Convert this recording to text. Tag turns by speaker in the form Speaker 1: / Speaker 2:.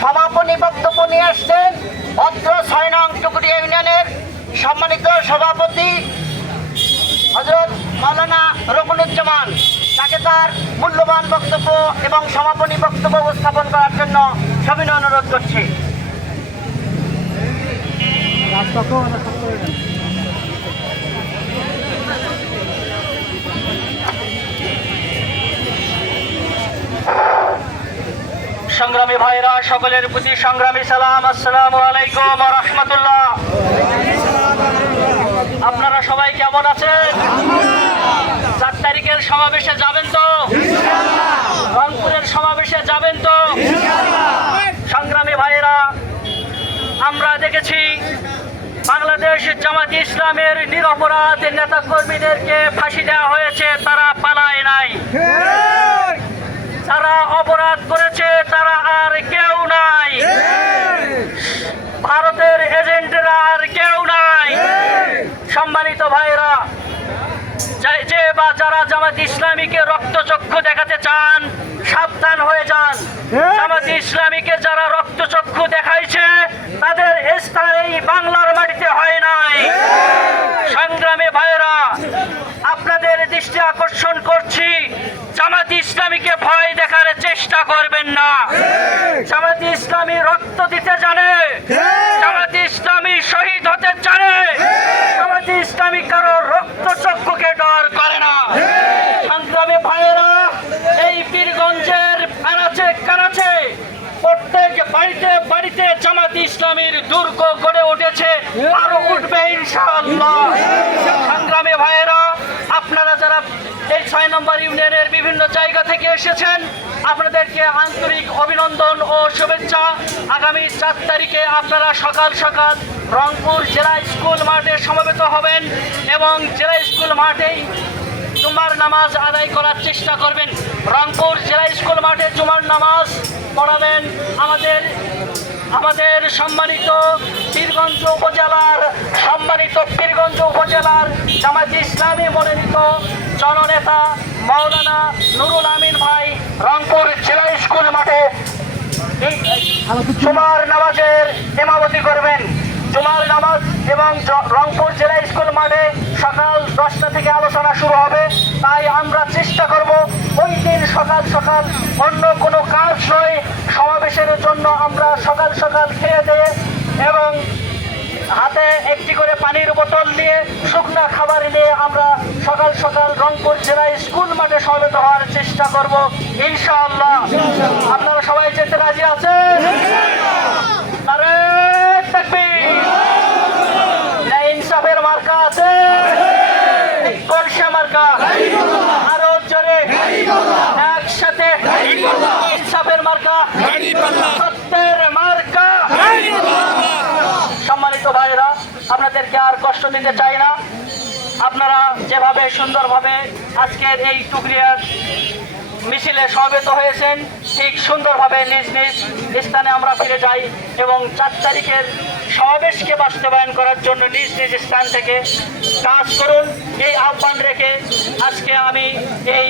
Speaker 1: সমাপনী বক্তব্য নিয়ে আসছেন অত্র ছয় নং টুকুরিয়া ইউনিয়নের সম্মানিত সভাপতি হজরত মৌলানা রকুলুজ্জামান তাকে তার মূল্যবান বক্তব্য এবং সমাপনী বক্তব্য উপস্থাপন করার জন্য সবিনয় অনুরোধ করছি। সংগ্রামী ভাইরা, সকলের প্রতি সংগ্রামী সালাম, আসসালাম আলাইকুম রহমতুল্লাহ। আপনারা সবাই কেমন আছেন? চার তারিখের সমাবেশে যাবেন তো? রংপুরের সমাবেশে যাবেন তো? সংগ্রামী ভাইরা, আমরা দেখেছি বাংলাদেশ জামাত ইসলামের নিরপরাধ নেতা কর্মীদেরকে ফাঁসি দেওয়া হয়েছে, তারা পালায় নাই যারা অপরাধ করেছে তারা আর কেউ নাই ভারতের এজেন্টরা আর কেউ নাই সম্মানিত ভাইরা যে- যে বা যারা জামাত ইসলামীকে রক্তচক্ষু দেখাতে চান সাবধান হয়ে যান। জামাত ইসলামীকে যারা রক্তচক্ষু দেখাইছে তাদের স্থান এই বাংলার মাটিতে হয় নাই। সংগ্রামী ভাইরা আপনাদের দৃষ্টি আকর্ষণ করছি জামাত ইসলামীকে ভয় দেখার চেষ্টা করবেন না। জামাত ইসলামী রক্ত দিতে জানে জামাত ইসলামী শহীদ হতে জানে ইসলামী কারও রক্ত চক্ষুকে ডর করে না। সংগ্রামী ভাইয়েরা, এই পীরগঞ্জের আনাচে কানাচে প্রত্যেক বাড়িতে বাড়িতে জামাত ইসলামীর দুর্গ গড়ে উঠেছে, আরও উঠবে ইনশাআল্লাহ। সংগ্রামী ভাইয়েরা, আপনারা যারা এই ছয় নম্বর ইউনিয়নের বিভিন্ন জায়গা থেকে এসেছেন, আপনাদেরকে আন্তরিক অভিনন্দন ও শুভেচ্ছা। আগামী চার তারিখে আপনারা সকাল সকাল রংপুর জেলা স্কুল মাঠে সমবেত হবেন এবং জেলা স্কুল মাঠেই জুমার নামাজ আদায় করার চেষ্টা করবেন। রংপুর জেলা স্কুল মাঠে জুমার নামাজ পড়াবেন আমাদের আমাদের সম্মানিত পীরগঞ্জ উপজেলার, সম্মানিত পীরগঞ্জ উপজেলার জামাত ইসলামী মনোনীত জননেতা মাওলানা নুরুল আমিন ভাই রংপুর জেলা স্কুল মাঠে জুমার নামাজের ইমামতি করবেন। জুমার নামাজ এবং রংপুর জেলা স্কুল মাঠে সকাল দশটা থেকে আলোচনা শুরু হবে। তাই আমরা চেষ্টা করব ওই দিন সকাল সকাল অন্য কোনো কাজ নয়। সমাবেশের জন্য আমরা সকাল সকাল খেয়ে দিয়ে এবং হাতে একটি করে পানির বোতল নিয়ে শুকনা খাবার নিয়ে আমরা সকাল সকাল রংপুর জেলা স্কুল মাঠে সমবেত হওয়ার চেষ্টা করব। ইনশাআল্লাহ। আপনারা সবাই যেতে রাজি আছেন আরে তাকবীর না ইনসাফের মার্কা আছে। কলসা মার্কা। আরও জোরে। একসাথে ইনসাফের মার্কা। সত্যের মার্কা। সম্মানিত ভাইরা আপনাদেরকে আর কষ্ট দিতে চাই না। আপনারা যেভাবে সুন্দরভাবে আজকের এই টুকরিয়ার মিছিলে সমবেত হয়েছেন ঠিক সুন্দরভাবে নিজ নিজ স্থানে আমরা ফিরে যাই এবং চার তারিখের সমাবেশকে বাস্তবায়ন করার জন্য নিজ নিজ স্থান থেকে কাজ করুন। এই আহ্বান রেখে আজকে আমি এই